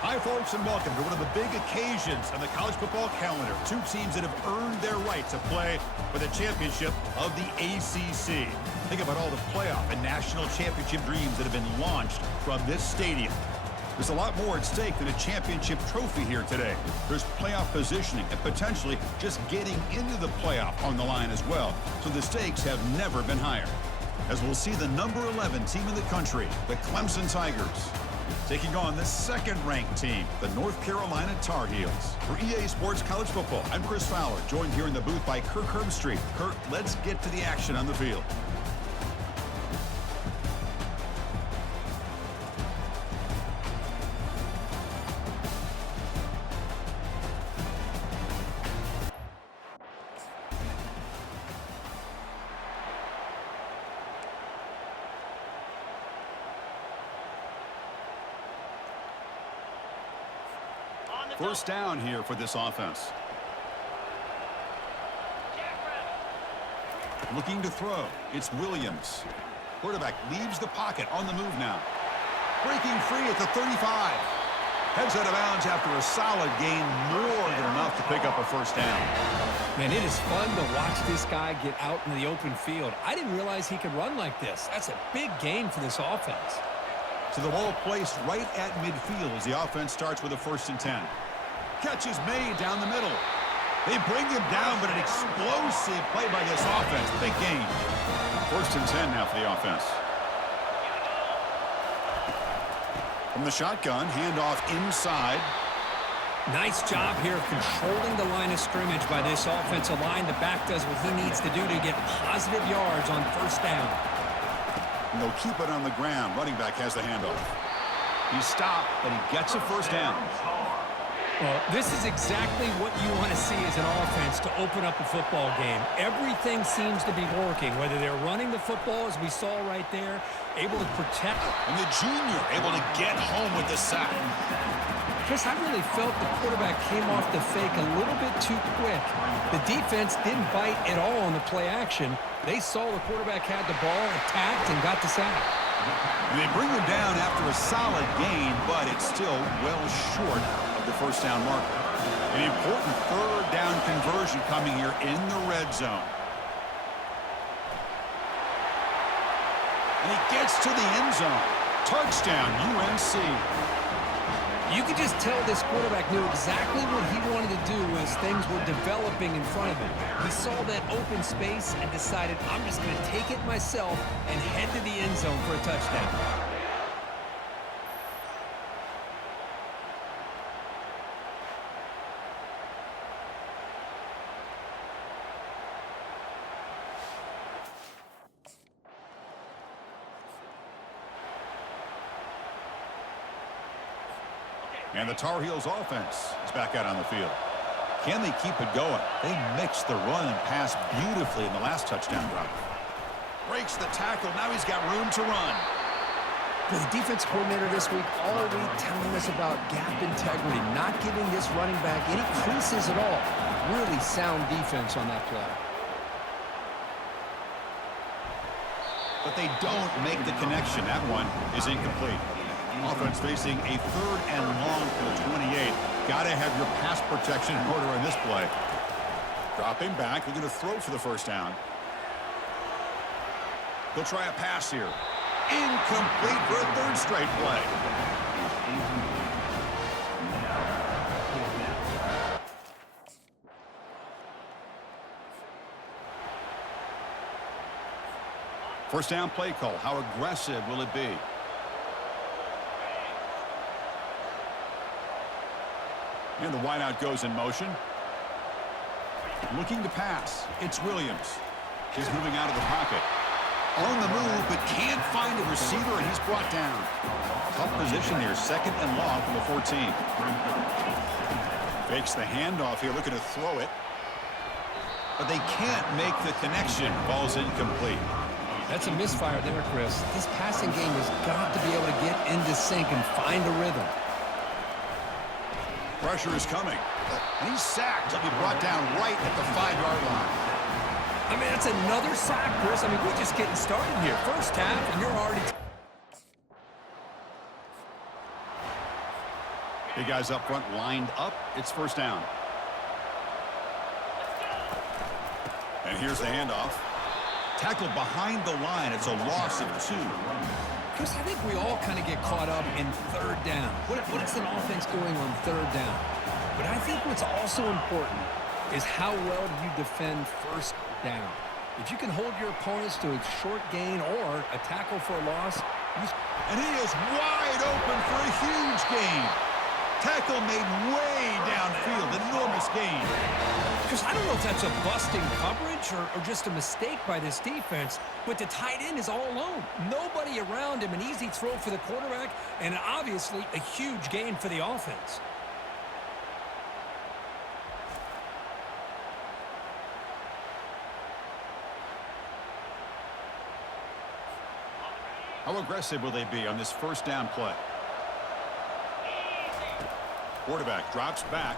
Hi, folks, and welcome to one of the big occasions on the college football calendar. Two teams that have earned their right to play for the championship of the ACC. Think about all the playoff and national championship dreams that have been launched from this stadium. There's a lot more at stake than a championship trophy here today. There's playoff positioning and potentially just getting into the playoff on the line as well. So the stakes have never been higher. As we'll see the number 11 team in the country, the Clemson Tigers, taking on the second-ranked team, the North Carolina Tar Heels. For EA Sports College Football, I'm Chris Fowler, joined here in the booth by Kirk Herbstreit. Kirk, let's get to the action on the field. First down here for this offense. Looking to throw. It's Williams. Quarterback leaves the pocket on the move now. Breaking free at the 35. Heads out of bounds after a solid gain, more than enough to pick up a first down. Man, it is fun to watch this guy get out in the open field. I didn't realize he could run like this. That's a big gain for this offense. So the ball placed right at midfield as the offense starts with a 1st and 10. Catch is made down the middle. They bring him down, but an explosive play by this offense. Big gain. 1st and 10 now for the offense. From the shotgun, handoff inside. Nice job here of controlling the line of scrimmage by this offensive line. The back does what he needs to do to get positive yards on 1st down. And they'll keep it on the ground. Running back has the handoff. He's stopped, but he gets a 1st down. Well, this is exactly what you want to see as an offense to open up a football game. Everything seems to be working, whether they're running the football, as we saw right there, able to protect. And the junior able to get home with the sack. Chris, I really felt the quarterback came off the fake a little bit too quick. The defense didn't bite at all on the play action. They saw the quarterback had the ball, attacked, and got the sack. And they bring him down after a solid gain, but it's still well short of the 1st down marker. An important 3rd down conversion coming here in the red zone. And he gets to the end zone. Touchdown, UNC. You could just tell this quarterback knew exactly what he wanted to do as things were developing in front of him. He saw that open space and decided, I'm just going to take it myself and head to the end zone for a touchdown. And the Tar Heels offense is back out on the field. Can they keep it going? They mixed the run and pass beautifully in the last touchdown drive. Breaks the tackle. Now he's got room to run. The defense coordinator this week all week telling us about gap integrity, not giving this running back any creases at all. Really sound defense on that play. But they don't make the connection. That one is incomplete. Offense facing a 3rd and long for the 28. Got to have your pass protection in order on this play. Dropping back, looking to throw for the 1st down. He'll try a pass here. Incomplete for a 3rd straight play. First down play call. How aggressive will it be? And the wideout goes in motion. Looking to pass. It's Williams. He's moving out of the pocket. On the move, but can't find a receiver, and he's brought down. Tough position here. 2nd and long from the 14. Fakes the handoff here, looking to throw it. But they can't make the connection. Ball's incomplete. That's a misfire there, Chris. This passing game has got to be able to get into sync and find a rhythm. Pressure is coming. And he's sacked. He'll be brought down right at the 5-yard line. I mean, that's another sack, Chris. I mean, we're just getting started here. 1st half, and you're already... The guys up front lined up. It's first down. And here's the handoff. Tackled behind the line. It's a loss of 2. Chris, I think we all kind of get caught up in third down. What is an offense doing on third down? But I think what's also important is how well do you defend first down. If you can hold your opponents to a short gain or a tackle for a loss. And he is wide open for a huge gain. Tackle made way downfield. Enormous gain. Because I don't know if that's a busting coverage or just a mistake by this defense, but the tight end is all alone. Nobody around him, an easy throw for the quarterback, and obviously a huge gain for the offense. How aggressive will they be on this first down play? Quarterback drops back.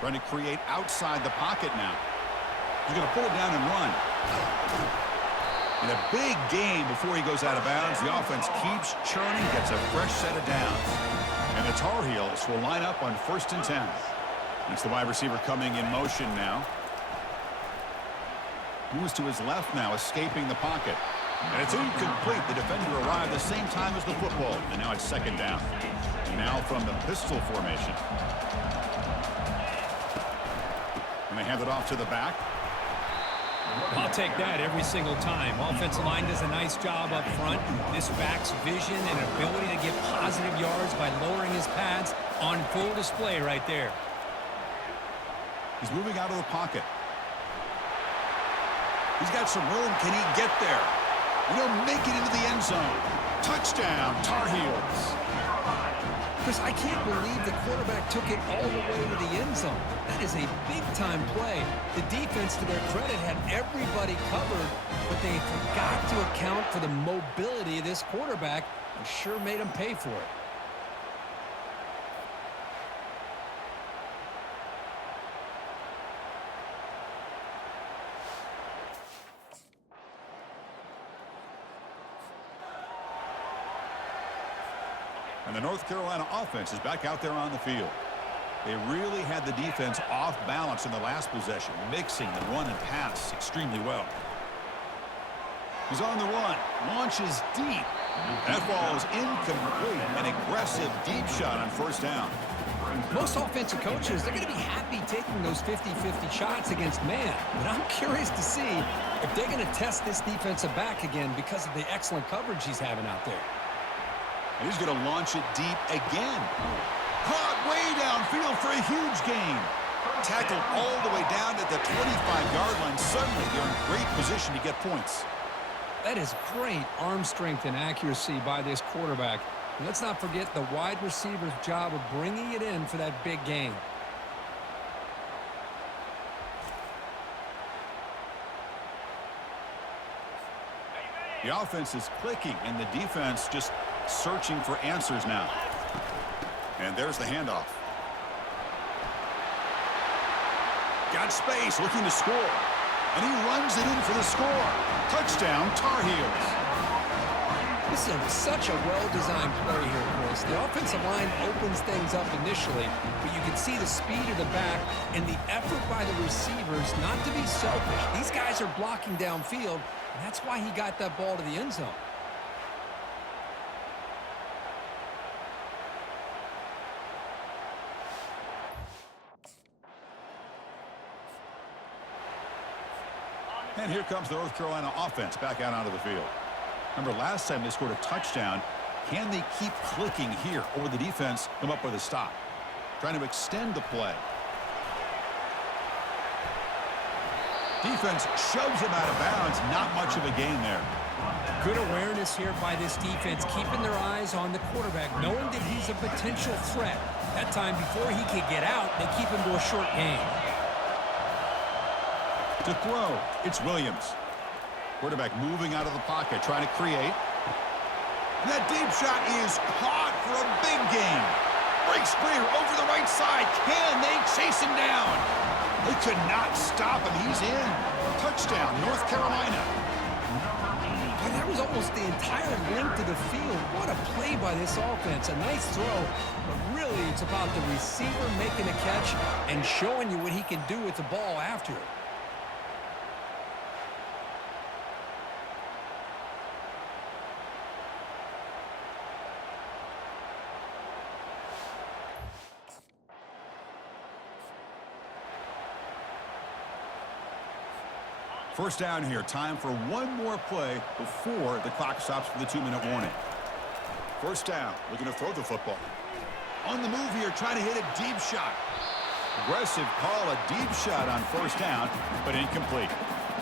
Trying to create outside the pocket now. He's going to pull it down and run. And a big gain before he goes out of bounds. The offense keeps churning, gets a fresh set of downs. And the Tar Heels will line up on 1st and 10. It's the wide receiver coming in motion now. Moves to his left now, escaping the pocket. And it's incomplete. The defender arrived the same time as the football. And now it's 2nd down. And now from the pistol formation. And they hand it off to the back. I'll take that every single time. Offensive line does a nice job up front. This back's vision and ability to get positive yards by lowering his pads on full display right there. He's moving out of the pocket. He's got some room. Can he get there? And he'll make it into the end zone. Touchdown, Tar Heels. Chris, I can't believe the quarterback took it all the way to the end zone. That is a big-time play. The defense, to their credit, had everybody covered, but they forgot to account for the mobility of this quarterback and sure made him pay for it. And the North Carolina offense is back out there on the field. They really had the defense off balance in the last possession, mixing the run and pass extremely well. He's on the run, launches deep. That ball is incomplete. An aggressive deep shot on 1st down. Most offensive coaches, they're going to be happy taking those 50-50 shots against man. But I'm curious to see if they're going to test this defensive back again because of the excellent coverage he's having out there. And he's going to launch it deep again. Caught way downfield for a huge gain. Tackled all the way down at the 25-yard line. Suddenly, they're in great position to get points. That is great arm strength and accuracy by this quarterback. And let's not forget the wide receiver's job of bringing it in for that big gain. The offense is clicking, and the defense just searching for answers now. And there's the handoff. Got space, looking to score. And he runs it in for the score. Touchdown, Tar Heels. This is such a well-designed play here, Chris. The offensive line opens things up initially, but you can see the speed of the back and the effort by the receivers not to be selfish. These guys are blocking downfield, and that's why he got that ball to the end zone. And here comes the North Carolina offense back out onto the field. Remember, last time they scored a touchdown. Can they keep clicking here, or will the defense come up with a stop? Trying to extend the play. Defense shoves him out of bounds. Not much of a gain there. Good awareness here by this defense, keeping their eyes on the quarterback, knowing that he's a potential threat. That time, before he could get out, they keep him to a short gain. To throw, it's Williams. Quarterback moving out of the pocket, trying to create. And that deep shot is caught for a big gain. Breaks clear over the right side. Can they chase him down? They could not stop him. He's in. Touchdown, North Carolina. That was almost the entire length of the field. What a play by this offense. A nice throw, but really it's about the receiver making a catch and showing you what he can do with the ball after it. First down here. Time for one more play before the clock stops for the 2-minute warning. First down. Looking to throw the football. On the move here, trying to hit a deep shot. Aggressive call, a deep shot on first down, but incomplete.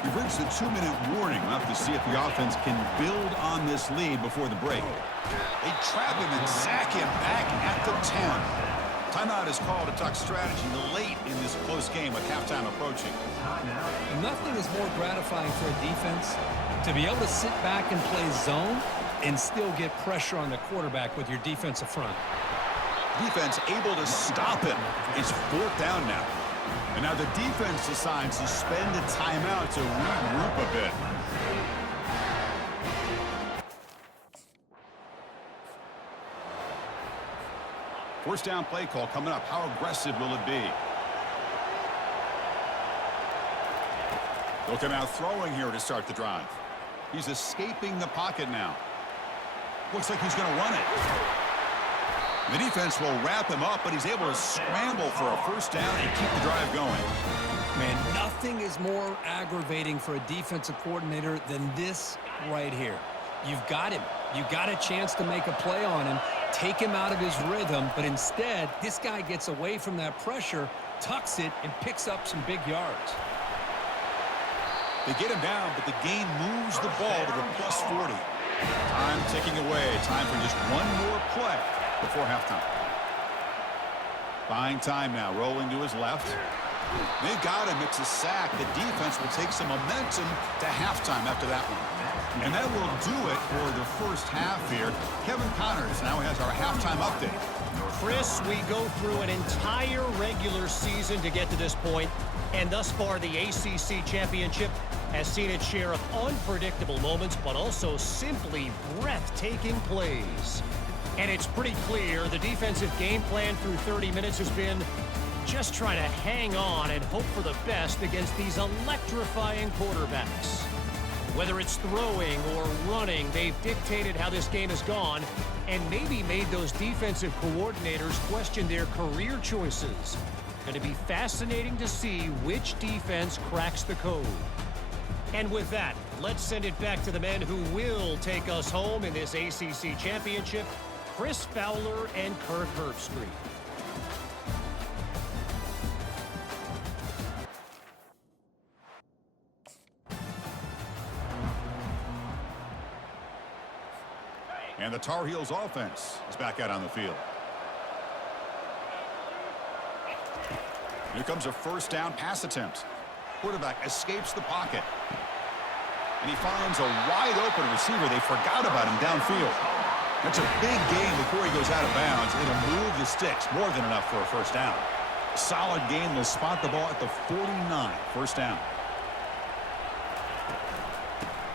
We've reached the 2-minute warning. We'll have to see if the offense can build on this lead before the break. They trap him and sack him back at the 10. Timeout is called to talk strategy late in this close game with halftime approaching. Nothing is more gratifying for a defense to be able to sit back and play zone and still get pressure on the quarterback with your defensive front. Defense able to stop him. It's fourth down now. And now the defense decides to spend a timeout to regroup a bit. First down play call coming up. How aggressive will it be? Looking out throwing here to start the drive. He's escaping the pocket now. Looks like he's going to run it. The defense will wrap him up, but he's able to scramble for a first down and keep the drive going. Man, nothing is more aggravating for a defensive coordinator than this right here. You've got him. You got a chance to make a play on him, take him out of his rhythm, but instead, this guy gets away from that pressure, tucks it, and picks up some big yards. They get him down, but the gain moves the ball to the plus 40. Time ticking away. Time for just one more play before halftime. Buying time now, rolling to his left. They've got him. It's a sack. The defense will take some momentum to halftime after that one. And that will do it for the first half here. Kevin Connors now has our halftime update. Chris, we go through an entire regular season to get to this point, and thus far the ACC championship has seen its share of unpredictable moments, but also simply breathtaking plays. And it's pretty clear the defensive game plan through 30 minutes has been just try to hang on and hope for the best against these electrifying quarterbacks. Whether it's throwing or running, they've dictated how this game has gone and maybe made those defensive coordinators question their career choices. Going to be fascinating to see which defense cracks the code. And with that, let's send it back to the men who will take us home in this ACC championship, Chris Fowler and Kirk Herbstreit. And the Tar Heels offense is back out on the field. Here comes a first down pass attempt. Quarterback escapes the pocket. And he finds a wide open receiver. They forgot about him downfield. That's a big gain before he goes out of bounds. It'll move the sticks. More than enough for a first down. Solid gain. Will spot the ball at the 49. First down.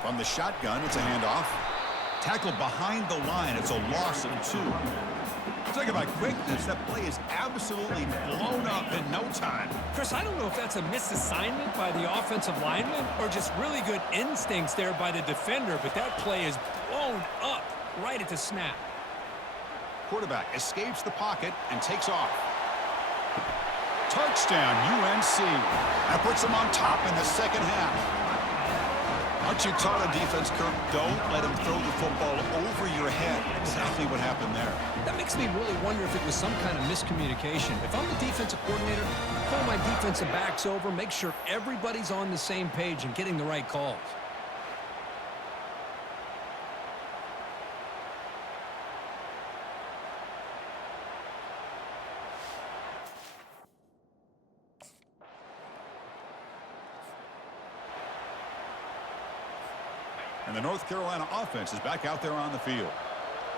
From the shotgun, it's a handoff. Tackled behind the line. It's a loss of 2. Talking about quickness, that play is absolutely blown up in no time. Chris, I don't know if that's a misassignment by the offensive lineman or just really good instincts there by the defender, but that play is blown up right at the snap. Quarterback escapes the pocket and takes off. Touchdown, UNC. That puts them on top in the second half. Aren't you taught a defense, Kirk? Don't let him throw the football over your head. Exactly what happened there. That makes me really wonder if it was some kind of miscommunication. If I'm the defensive coordinator, I call my defensive backs over, make sure everybody's on the same page and getting the right calls. And the North Carolina offense is back out there on the field.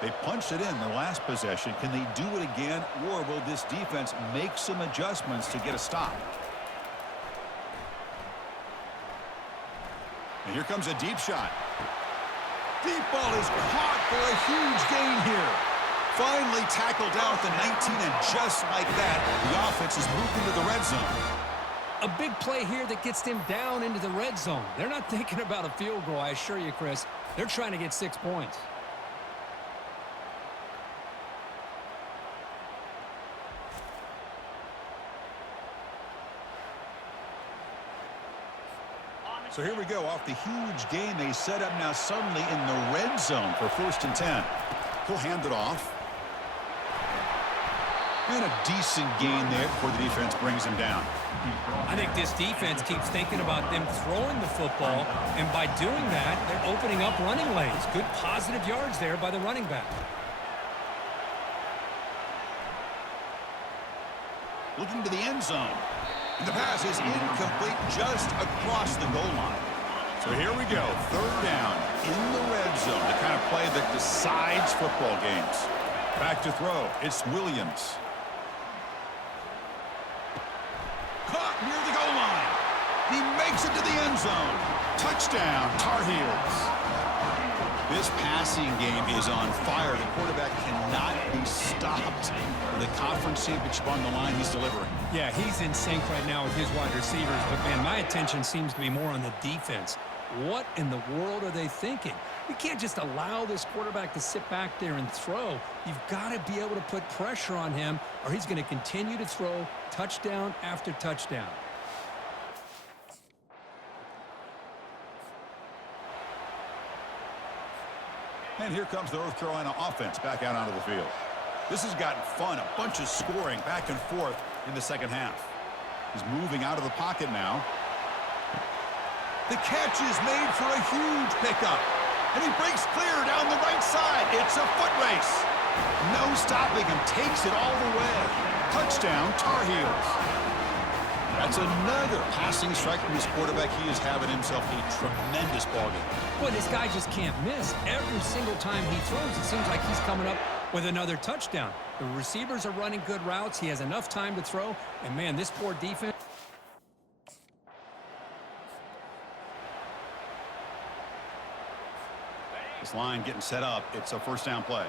They punched it in the last possession. Can they do it again, or will this defense make some adjustments to get a stop? And here comes a deep shot. Deep ball is caught for a huge gain here. Finally tackled down at the 19, and just like that, the offense has moved into the red zone. A big play here that gets them down into the red zone. They're not thinking about a field goal, I assure you, Chris. They're trying to get 6 points. So here we go. Off the huge gain they set up now suddenly in the red zone for 1st and 10. He'll hand it off. And a decent gain there before the defense brings him down. I think this defense keeps thinking about them throwing the football, and by doing that, they're opening up running lanes. Good positive yards there by the running back. Looking to the end zone. And the pass is incomplete just across the goal line. So here we go. 3rd down in the red zone. The kind of play that decides football games. Back to throw. It's Williams. Caught near the goal line. He makes it to the end zone. Touchdown, Tar Heels. This passing game is on fire. The quarterback cannot be stopped. With the conference championship on the line, he's delivering. Yeah, he's in sync right now with his wide receivers, but, man, my attention seems to be more on the defense. What in the world are they thinking? You can't just allow this quarterback to sit back there and throw. You've got to be able to put pressure on him, or he's going to continue to throw touchdown after touchdown. And here comes the North Carolina offense back out onto the field. This has gotten fun, a bunch of scoring back and forth in the second half. He's moving out of the pocket now. The catch is made for a huge pickup. And he breaks clear down the right side. It's a foot race. No stopping him. Takes it all the way. Touchdown, Tar Heels. That's another passing strike from his quarterback. He is having himself a tremendous ballgame. Boy, this guy just can't miss. Every single time he throws, it seems like he's coming up with another touchdown. The receivers are running good routes. He has enough time to throw. And, man, this poor defense. This line getting set up. It's a 1st down play.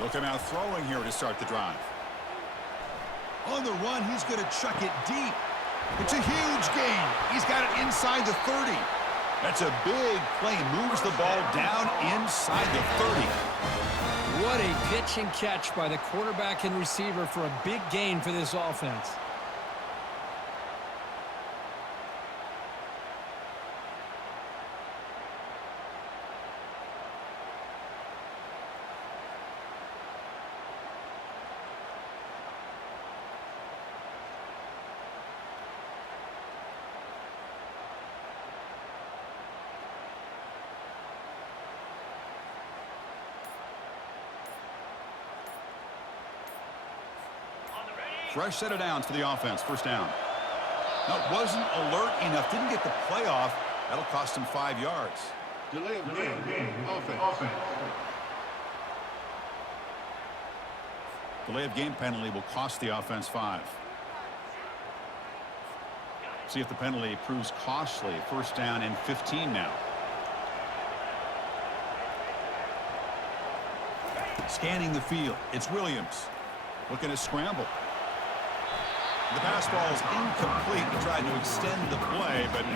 Look him out throwing here to start the drive. On the run, he's going to chuck it deep. It's a huge gain. He's got it inside the 30. That's a big play. Moves the ball down inside the 30. What a pitch and catch by the quarterback and receiver for a big gain for this offense. Fresh set of downs for the offense. 1st down. No, it wasn't alert enough. Didn't get the play off. That'll cost him 5 yards. Delay of game. Offense. Delay of game penalty will cost the offense 5. See if the penalty proves costly. 1st down and 15 now. Scanning the field. It's Williams. Looking to scramble. The pass ball is incomplete. He tried to extend the play, but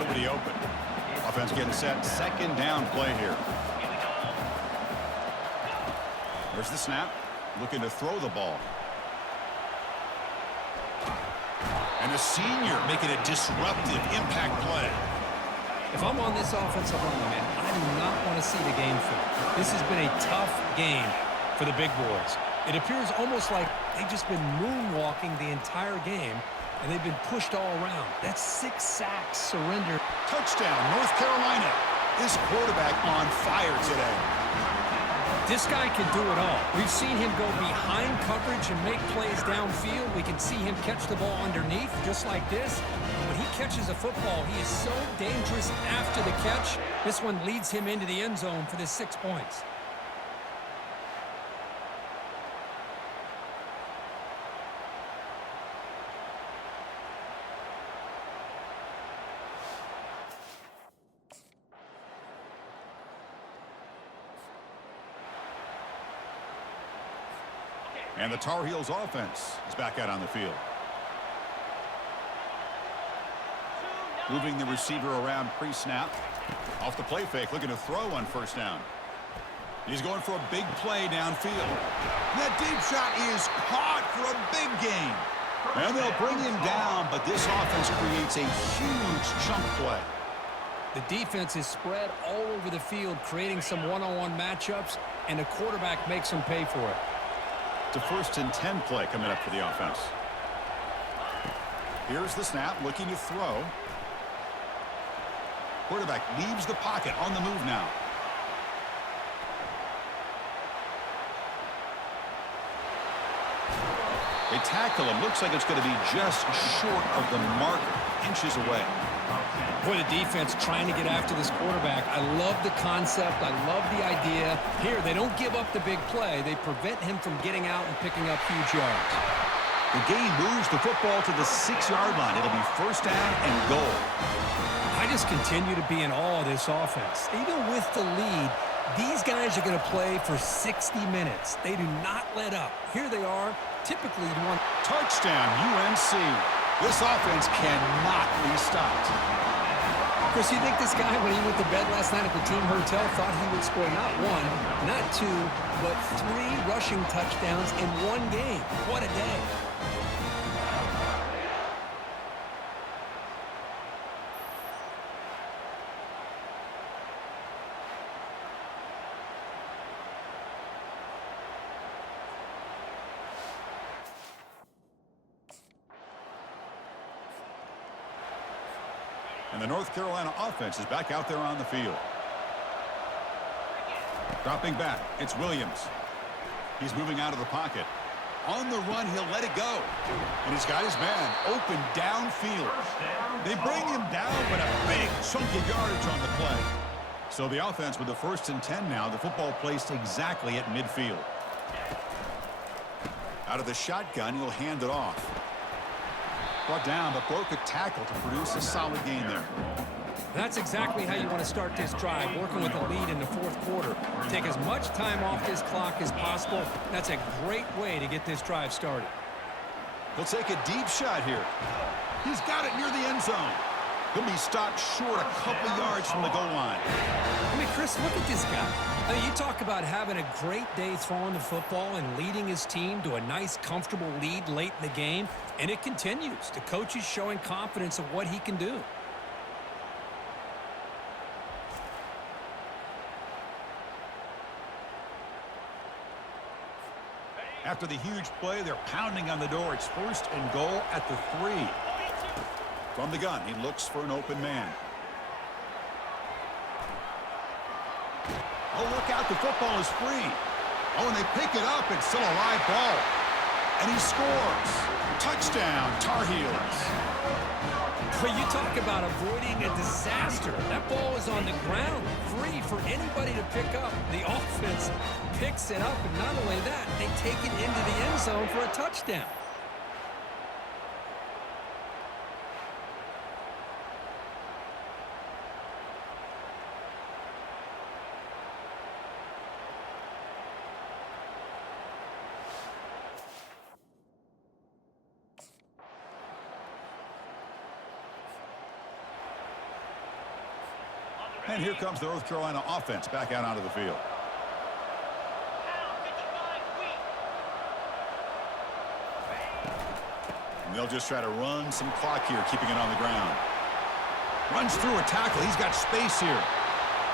nobody open. Offense getting set. 2nd down play here. There's the snap. Looking to throw the ball. And a senior making a disruptive impact play. If I'm on this offensive line, man, I do not want to see the game film. This has been a tough game for the big boys. It appears almost like they've just been moonwalking the entire game, and they've been pushed all around. That's 6 sacks surrendered. Touchdown, North Carolina. This quarterback on fire today. This guy can do it all. We've seen him go behind coverage and make plays downfield. We can see him catch the ball underneath, just like this. And when he catches a football, he is so dangerous after the catch. This one leads him into the end zone for the 6 points. And the Tar Heels offense is back out on the field. Moving the receiver around pre-snap. Off the play fake, looking to throw on first down. He's going for a big play downfield. That deep shot is caught for a big gain. And they'll bring him down, but this offense creates a huge chunk play. The defense is spread all over the field, creating some one-on-one matchups, and the quarterback makes them pay for it. It's a 1st and 10 play coming up for the offense. Here's the snap, looking to throw. Quarterback leaves the pocket, on the move now. They tackle him. Looks like it's going to be just short of the marker, inches away. Boy, the defense trying to get after this quarterback. I love the concept. I love the idea. Here, they don't give up the big play. They prevent him from getting out and picking up huge yards. The game moves the football to the 6-yard line. It'll be first down and goal. I just continue to be in awe of this offense. Even with the lead, these guys are going to play for 60 minutes. They do not let up. Here they are, typically one. Touchdown, UNC. This offense cannot be stopped. Chris, you think this guy, when he went to bed last night at the team hotel, thought he would score not 1, not 2, but 3 rushing touchdowns in one game? What a day. And the North Carolina offense is back out there on the field. Dropping back, it's Williams. He's moving out of the pocket. On the run, he'll let it go. And he's got his man open downfield. They bring him down, but a big chunk of yardage on the play. So the offense with the 1st and 10 now, the football placed exactly at midfield. Out of the shotgun, he'll hand it off. Brought down, but broke a tackle to produce a solid gain there. That's exactly how you want to start this drive, working with a lead in the 4th quarter. Take as much time off this clock as possible. That's a great way to get this drive started. He'll take a deep shot here. He's got it near the end zone. He'll be stopped short a couple yards from the goal line. I mean, Chris, look at this guy. I mean, you talk about having a great day throwing the football and leading his team to a nice, comfortable lead late in the game, and it continues. The coach is showing confidence of what he can do. After the huge play, they're pounding on the door. It's 1st and goal at the 3. From the gun, he looks for an open man. Oh, look out, the football is free. Oh, and they pick it up. It's still a live ball. And he scores. Touchdown, Tar Heels. But you talk about avoiding a disaster. That ball is on the ground, free for anybody to pick up. The offense picks it up, and not only that, they take it into the end zone for a touchdown. And here comes the North Carolina offense back out onto the field. And they'll just try to run some clock here, keeping it on the ground. Runs through a tackle. He's got space here.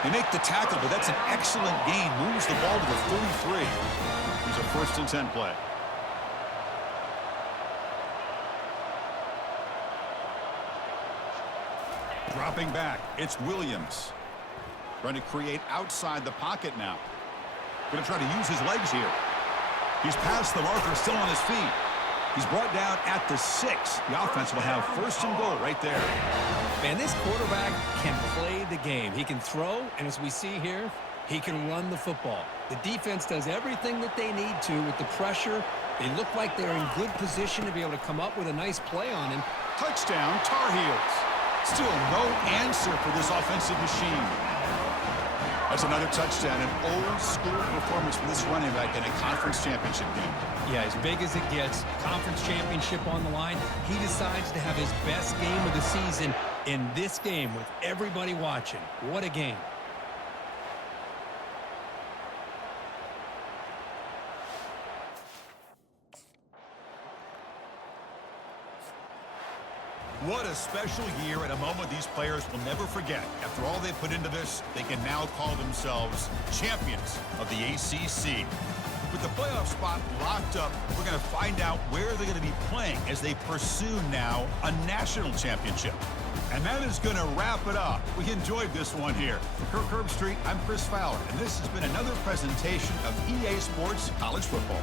They make the tackle, but that's an excellent gain. Moves the ball to the 43. Here's a 1st and 10 play. Dropping back, it's Williams. Trying to create outside the pocket now. Going to try to use his legs here. He's past the marker, still on his feet. He's brought down at the 6. The offense will have 1st and goal right there. Man, this quarterback can play the game. He can throw, and as we see here, he can run the football. The defense does everything that they need to with the pressure. They look like they're in good position to be able to come up with a nice play on him. Touchdown, Tar Heels. Still no answer for this offensive machine. That's another touchdown, an old-school performance for this running back in a conference championship game. Yeah, as big as it gets, conference championship on the line, he decides to have his best game of the season in this game with everybody watching. What a game. What a special year and a moment these players will never forget. After all they put into this, they can now call themselves champions of the ACC. With the playoff spot locked up, we're going to find out where they're going to be playing as they pursue now a national championship. And that is going to wrap it up. We enjoyed this one here. For Kirk Herbstreit, I'm Chris Fowler, and this has been another presentation of EA Sports College Football.